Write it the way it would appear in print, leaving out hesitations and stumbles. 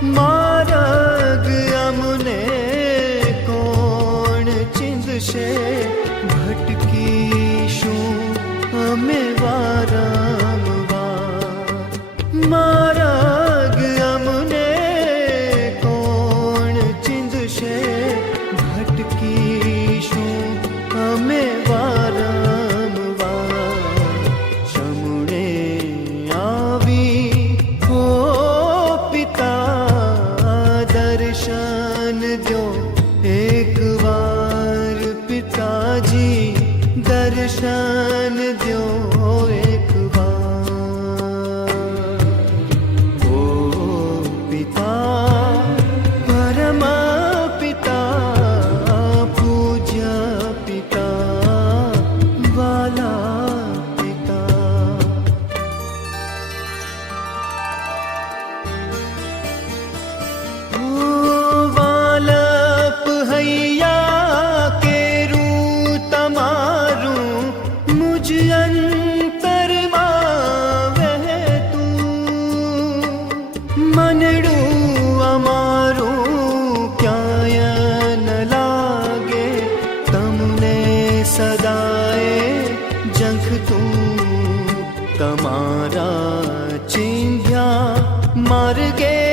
માર્ગ અમને કોણ ચીંધશે, ભટકીશું અમે વારંવાર. માર્ગ અમને કોણ ચીંધશે, ભટકીશું અમે વારંવાર. શમણે આવી હો પિતા, દર્શન દો એક વાર. પિતાજી દર્શન દો એક વાર. ઓ પિતા, પરમ પિતા, પૂજ્ય પિતા, વાલા પિતા. ઓ વાલપ હૈયા કેરું તમારું, મુજ અંતરમાં વહેતું. મનડું અમારું ક્યાંય ન લાગે, તમને સદાએ ઝંખતું. તમારા ચીંધ્યા માર્ગે